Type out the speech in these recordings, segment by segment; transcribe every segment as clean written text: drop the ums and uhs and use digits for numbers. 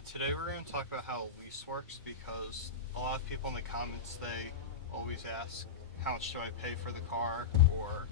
Hi, today we're going to talk about how a lease works because a lot of people in the comments, they always ask, how much do I pay for the car, or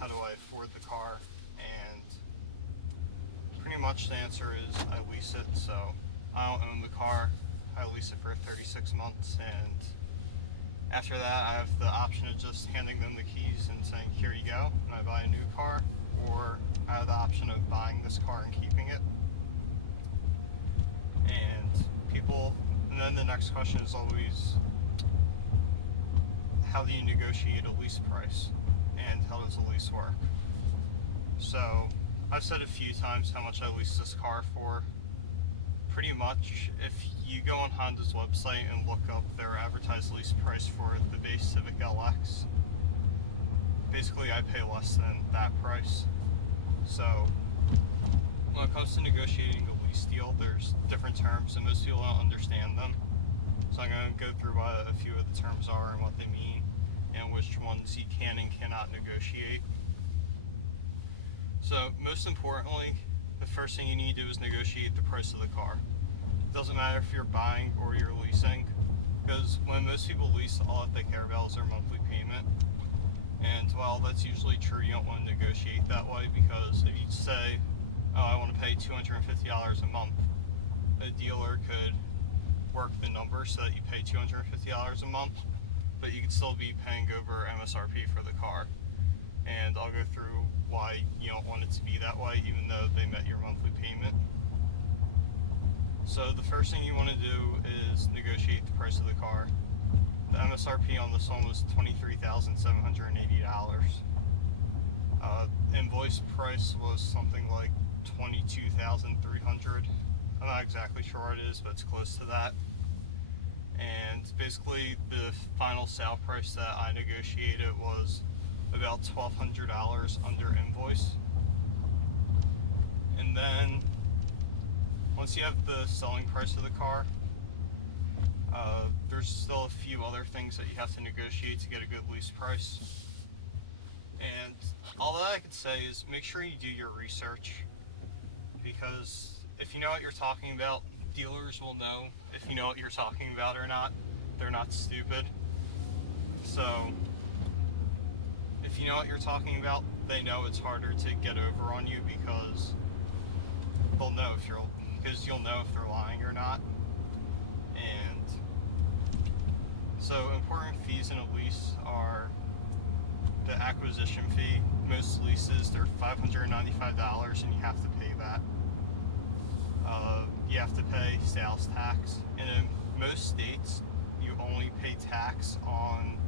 how do I afford the car? And pretty much the answer is I lease it. So I don't own the car, I lease it for 36 months, and after that I have the option of just handing them the keys and saying, here you go, and I buy a new car, or I have the option of buying this car and keeping it. And then the next question is always, how do you negotiate a lease price, and how does a lease work? So I've said a few times how much I lease this car for. Pretty much, if you go on Honda's website and look up their advertised lease price for the base Civic LX, basically I pay less than that price. So when it comes to negotiating a lease deal, there's different terms and most people don't understand them. So I'm going to go through what a few of the terms are and what they mean, and which ones you can and cannot negotiate. So most importantly, the first thing you need to do is negotiate the price of the car. It doesn't matter if you're buying or you're leasing, because when most people lease, all that they care about is their monthly payment. And while that's usually true, you don't want to negotiate that way, because if you say, oh, I want to pay $250 a month, a dealer could work the numbers so that you pay $250 a month, but you could still be paying over MSRP for the car. And I'll go through why you don't want it to be that way, even though they met your monthly payment. So the first thing you want to do is negotiate the price of the car. The MSRP on this one was $23,780. Invoice price was something like $22,300. I'm not exactly sure what it is, but it's close to that. And basically the final sale price that I negotiated was about $1,200 under invoice. And then once you have the selling price of the car, there's still a few other things that you have to negotiate to get a good lease price. And all that I could say is make sure you do your research, because if you know what you're talking about, dealers will know if you know what you're talking about or not. They're not stupid. So if you know what you're talking about, they know it's harder to get over on you, because you'll know if they're lying or not. And so important fees in a lease are the acquisition fee. Most leases, they're $595 and you have to pay that. You have to pay sales tax, and in most states you only pay tax on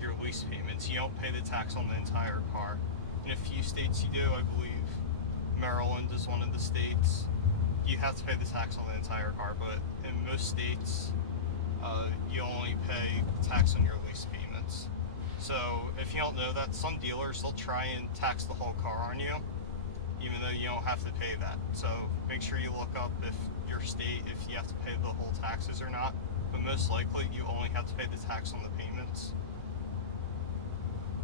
your lease payments. You don't pay the tax on the entire car. In a few states you do. I believe Maryland is one of the states. You have to pay the tax on the entire car, but in most states you only pay tax on your lease payments. So if you don't know that, some dealers, they'll try and tax the whole car on you, even though you don't have to pay that. So make sure you look up if your state, if you have to pay the whole taxes or not, but most likely you only have to pay the tax on the payments.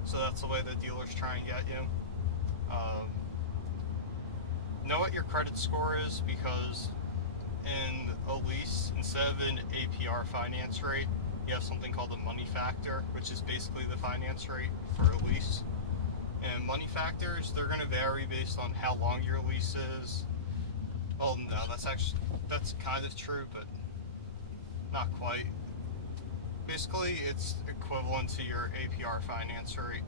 So that's the way that dealers try and get you. Know what your credit score is, because in a lease, instead of an APR finance rate, you have something called a money factor, which is basically the finance rate for a lease. And money factors, they're going to vary based on how long your lease is. Well, no, that's kind of true, but not quite. Basically, it's equivalent to your APR finance rate,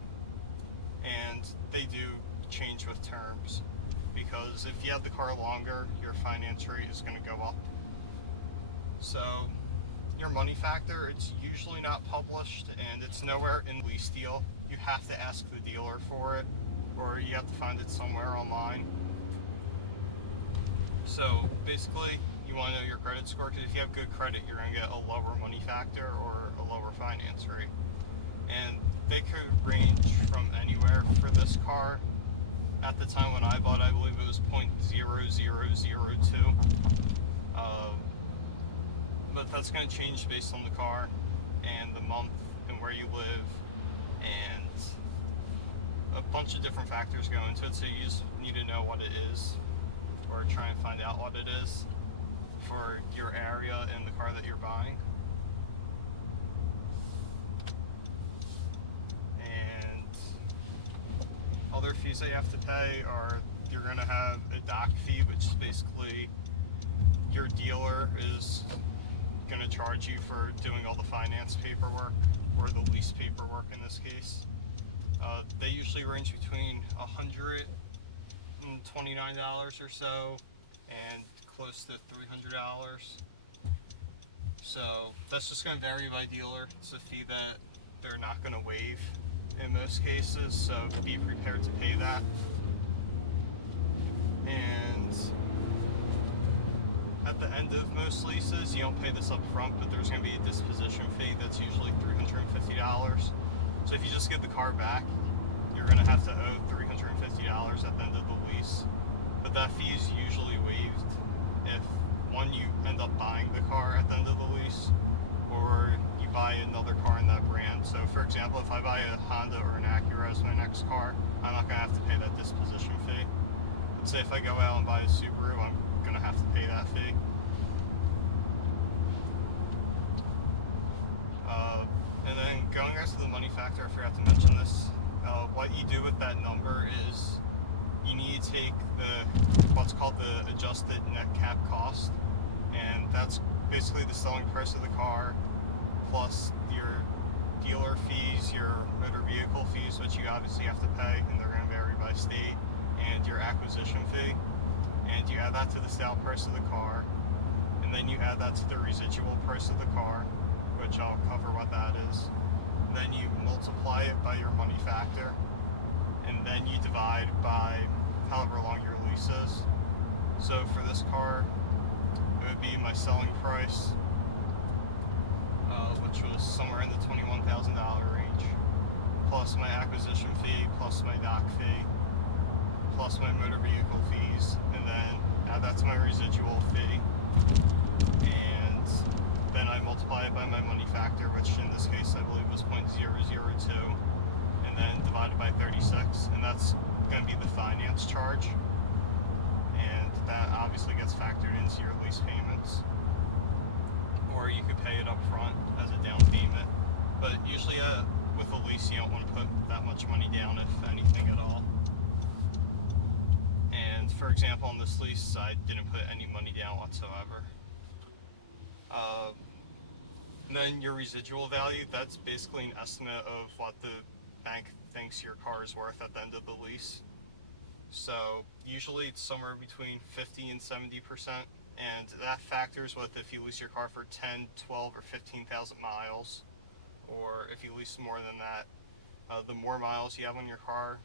and they do change with terms, because if you have the car longer, your finance rate is going to go up. So your money factor, it's usually not published, and it's nowhere in the lease deal. You have to ask the dealer for it, or you have to find it somewhere online. So basically, you want to know your credit score, because if you have good credit, you're going to get a lower money factor or a lower finance rate. And they could range from anywhere. For this car, at the time when I bought, I believe it was 0.0002. But that's going to change based on the car and the month and where you live, and a bunch of different factors go into it. So you just need to know what it is, or try and find out what it is. for your area and the car that you're buying. And other fees that you have to pay are, you're going to have a doc fee, which is basically your dealer is going to charge you for doing all the finance paperwork, or the lease paperwork in this case. They usually range between $129 or so and close to $300. So that's just going to vary by dealer. It's a fee that they're not going to waive in most cases, so be prepared to pay that. And at the end of most leases, you don't pay this up front, but there's going to be a disposition fee that's usually $350. So if you just get the car back, you're going to have to owe $350 at the end of the lease. But that fee is usually waived if, one, you end up buying the car at the end of the lease, or you buy another car in that brand. So for example, if I buy a Honda or an Acura as my next car, I'm not going to have to pay that disposition fee. Let's say if I go out and buy a Subaru, I'm going to have to pay that fee. And then going back to the money factor, I forgot to mention this. What you do with that number is you need to take what's called the adjusted net cap cost, and that's basically the selling price of the car plus your dealer fees, your motor vehicle fees, which you obviously have to pay, and they're going to vary by state, and your acquisition fee, and you add that to the sale price of the car, and then you add that to the residual price of the car, which I'll cover what that is. Then you multiply it by your money factor, and then you divide by however long your lease is. So for this car, it would be my selling price, which was somewhere in the $21,000 range, plus my acquisition fee, plus my doc fee, plus my motor vehicle fees, and then add that to my residual fee, and then I multiply it by my money factor, which in this case I believe was 0.002, and then divided by 36, and that's going to be the finance charge, and that obviously gets factored into your lease payments, or you could pay it up front as a down payment, but usually with a lease you don't want to put that much money down, if anything at all. And for example, on this lease I didn't put any money down whatsoever. And then your residual value, that's basically an estimate of what the bank thinks your car is worth at the end of the lease. So usually it's somewhere between 50 and 70%, and that factors with if you lease your car for 10, 12, or 15,000 miles, or if you lease more than that. The more miles you have on your car,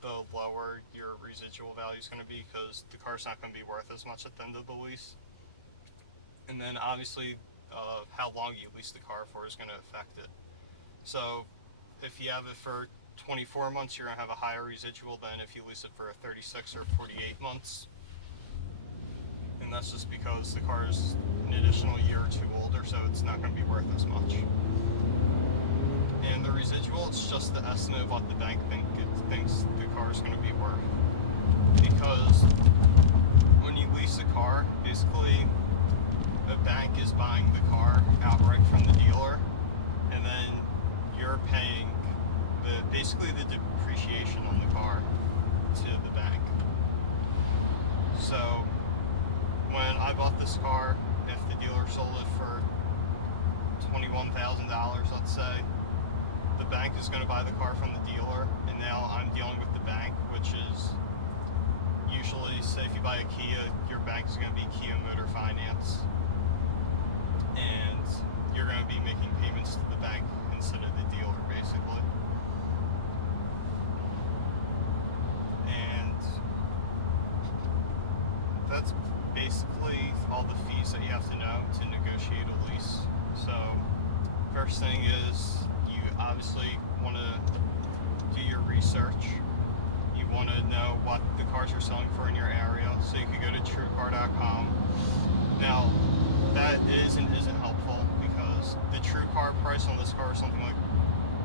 the lower your residual value is going to be, because the car's not going to be worth as much at the end of the lease. And then obviously how long you lease the car for is going to affect it. So if you have it for 24 months, you're going to have a higher residual than if you lease it for 36 or 48 months. And that's just because the car is an additional year or two older, so it's not going to be worth as much. And the residual, it's just the estimate of what the bank thinks the car is going to be worth. Because when you lease a car, basically the bank is buying the car outright from the dealer, and then you're paying basically the depreciation on the car to the bank. So when I bought this car, if the dealer sold it for $21,000, let's say, the bank is going to buy the car from the dealer, and now I'm dealing with the bank, which is usually, say if you buy a Kia, your bank is going to be Kia Motor Finance, and you're going to be making payments to the bank instead of the dealer, basically. And that's basically all the fees that you have to know to negotiate a lease. So first thing is, you obviously want to do your research. You want to know what the cars are selling for in your area, so you can go to TrueCar.com. Now, that is and isn't helpful, because the TrueCar price on this car is something like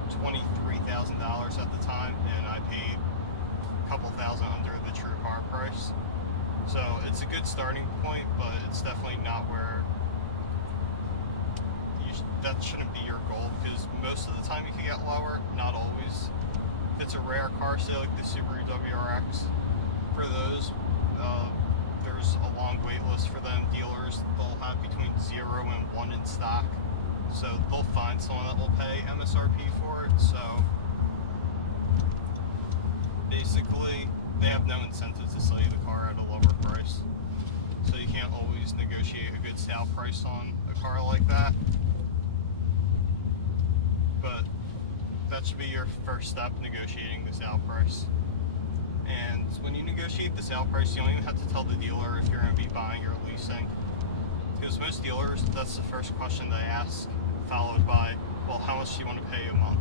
$23,000 at the time, and I paid a couple thousand under the TrueCar price. So it's a good starting point, but it's that's definitely not where that shouldn't be your goal, because most of the time you can get lower, not always. If it's a rare car, say like the Subaru WRX, for those, there's a long wait list for them. Dealers, they'll have between 0 and 1 in stock, so they'll find someone that will pay MSRP for it. So basically, they have no incentive to sell you the car at a lower price, so you can't always negotiate a good sale price on a car like that. But that should be your first step, negotiating the sale price. And when you negotiate the sale price, you don't even have to tell the dealer if you're going to be buying or leasing, because most dealers, that's the first question they ask, followed by, well, how much do you want to pay a month?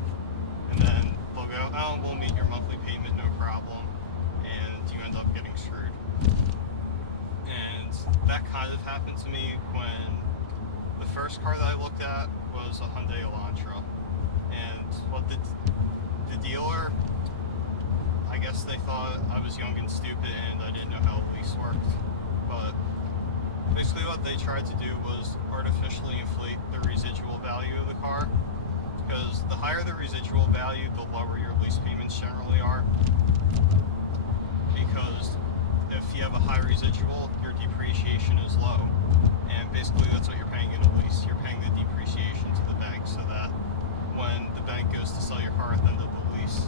And then they'll go, oh, we'll meet your monthly payment, no problem, and you end up getting screwed. And that kind of happened to me when the first car that I looked at was a Hyundai Elantra. And what the dealer, I guess they thought I was young and stupid and I didn't know how a lease worked. But basically what they tried to do was artificially inflate the residual value of the car, because the higher the residual value, the lower your lease payments generally are. Because if you have a high residual, your depreciation is low. And basically that's what you're paying in a lease. You're paying the depreciation to the bank, so that when the bank goes to sell your car at the end of the lease,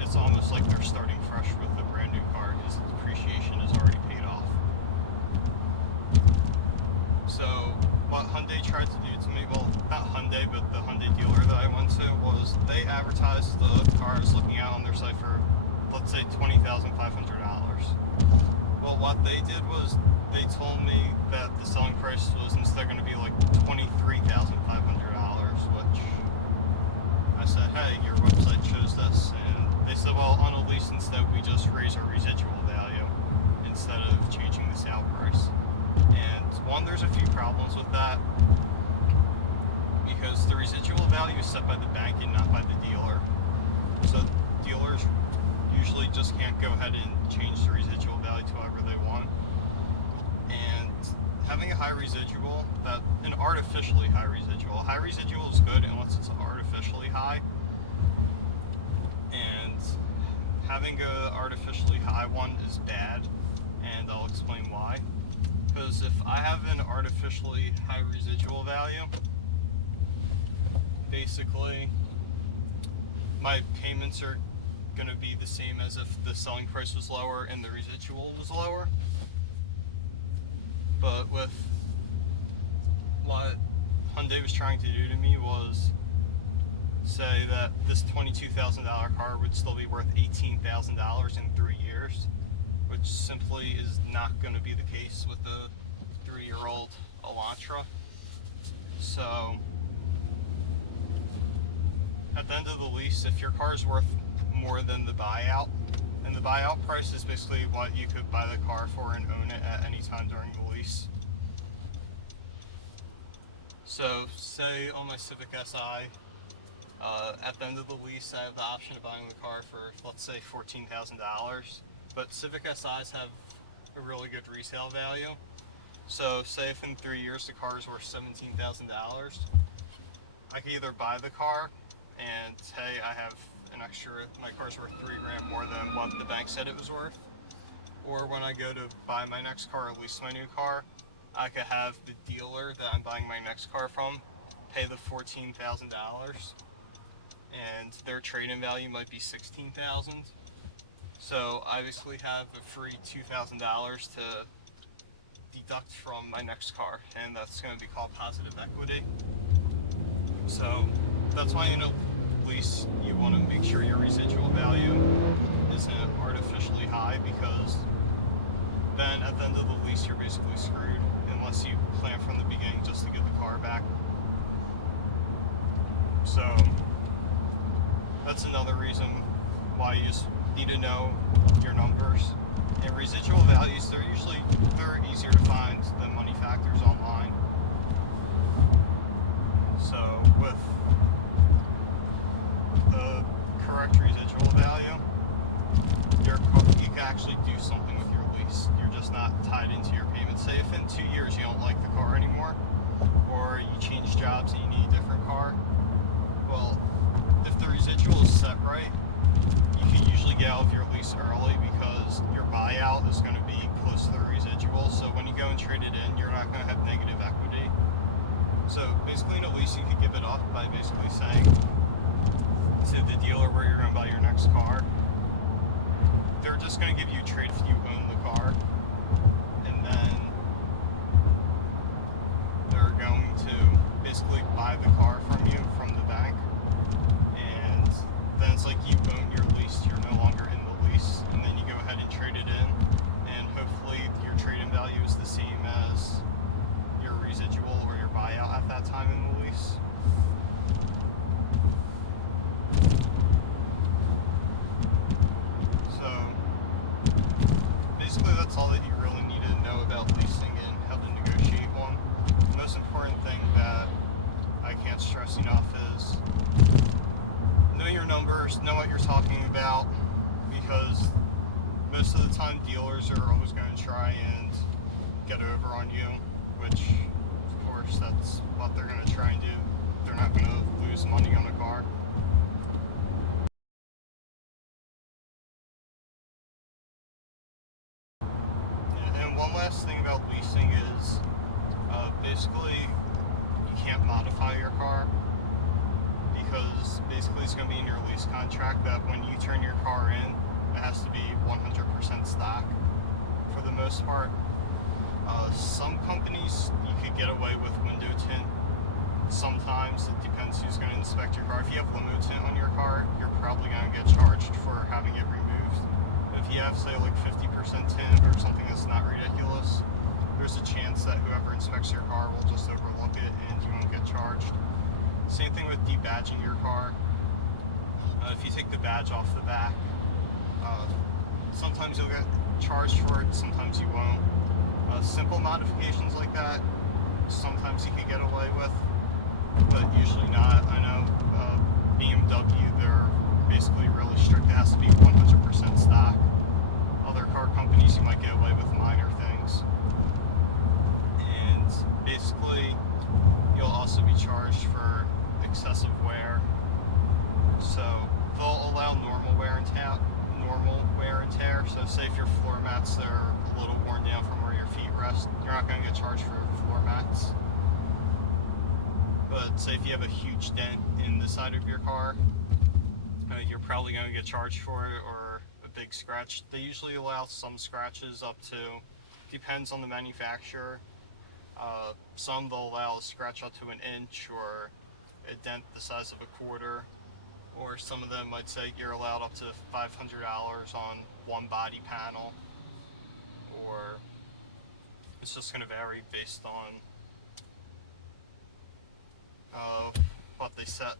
it's almost like they're starting fresh with a brand new car, because the depreciation is already paid off. So what Hyundai tried to do to me, well, not Hyundai, but the Hyundai dealer that I went to, was they advertised the car I was looking at on their site for, let's say, $20,500. Well, what they did was they told me that the selling price was instead going to be like $23,500, which I said, hey, your website shows this. And they said, well, on a lease instead, we just raise our residual value instead of changing the sale price. And one, there's a few problems with that, because the residual value is set by the bank and not by the dealer. So dealers usually just can't go ahead and change the residual value to however they want. And having a high residual, an artificially high residual is good unless it's artificially high. And having an artificially high one is bad, and I'll explain why. Because if I have an artificially high residual value, basically my payments are going to be the same as if the selling price was lower and the residual was lower. But with what Hyundai was trying to do to me was say that this $22,000 car would still be worth $18,000 in 3 years, which simply is not going to be the case with a 3-year-old Elantra. So at the end of the lease, if your car is worth more than the buyout, and the buyout price is basically what you could buy the car for and own it at any time during the lease. So say on my Civic Si, at the end of the lease, I have the option of buying the car for, let's say, $14,000. But Civic Si's have a really good resale value. So say if in 3 years the car is worth $17,000, I could either buy the car and, hey, I have an extra, my car's worth $3,000 more than what the bank said it was worth. Or when I go to buy my next car or lease my new car, I could have the dealer that I'm buying my next car from pay the $14,000, and their trade-in value might be $16,000. So I basically have a free $2,000 to deduct from my next car, and that's going to be called positive equity. So that's why in a lease you want to make sure your residual value isn't artificially high, because then at the end of the lease you're basically screwed unless you plan from the beginning just to get the car back. So that's another reason why you just need to know your numbers. And residual values, they're easier to find than money factors online. So with the correct residual value, you can actually do something with your lease. You're just not tied within 2 years you don't like the car anymore, or you change jobs and you need a different car, well, if the residual is set right, you can usually get out of your lease early because your buyout is going to be close to the residual. So when you go and trade it in, you're not going to have negative equity. So basically in a lease, you could give it up by basically saying to the dealer where you're going to buy your next car, they're just going to give you a trade if you own the car, and then they're going to basically buy the car from you from the bank, and then it's like you own your lease, you're no longer in the lease, and then you go ahead and trade it in, and hopefully your trade-in value is the same as your residual or your buyout at that time in the lease. So basically that's all that you really need to know about leasing and how to negotiate one. The most important thing that I can't stress enough is know your numbers, know what you're talking about, because most of the time dealers are always going to try and get over on you, which of course that's what they're going to try and do. They're not going to lose money on a car. And one last thing about leasing is basically you can't modify your car, because basically it's going to be in your lease contract that when you turn your car in, it has to be 100% stock for the most part. Some companies you could get away with window tint. Sometimes it depends who's going to inspect your car. If you have limo tint on your car, you're probably going to get charged for having it removed. If you have, say, like 50% tint or something that's not ridiculous, there's a chance that whoever inspects your car will just overlook it and you won't get charged. Same thing with debadging your car. If you take the badge off the back, sometimes you'll get charged for it, sometimes you won't. Simple modifications like that, sometimes you can get away with, but usually not. I know BMW, they're basically really strict. It has to be 100% stock. Other car companies, you might get away with minor things. And basically, you'll also be charged for excessive wear. So they'll allow normal wear and tear. So say if your floor mats are a little worn down from where your feet rest, you're not going to get charged for floor mats. But say if you have a huge dent in the side of your car, you're probably going to get charged for it, or a big scratch. They usually allow some scratches up to, depends on the manufacturer. Some they'll allow a scratch up to an inch, or a dent the size of a quarter, or some of them might say you're allowed up to $500 on one body panel, or it's just going to vary based on what they set.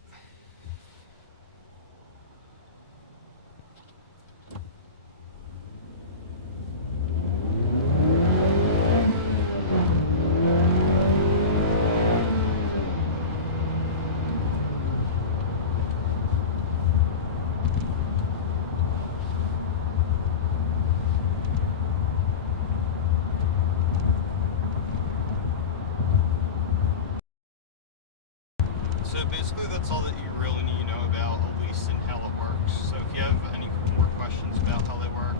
So basically that's all that you really need to know about a lease and how it works. So if you have any more questions about how they work,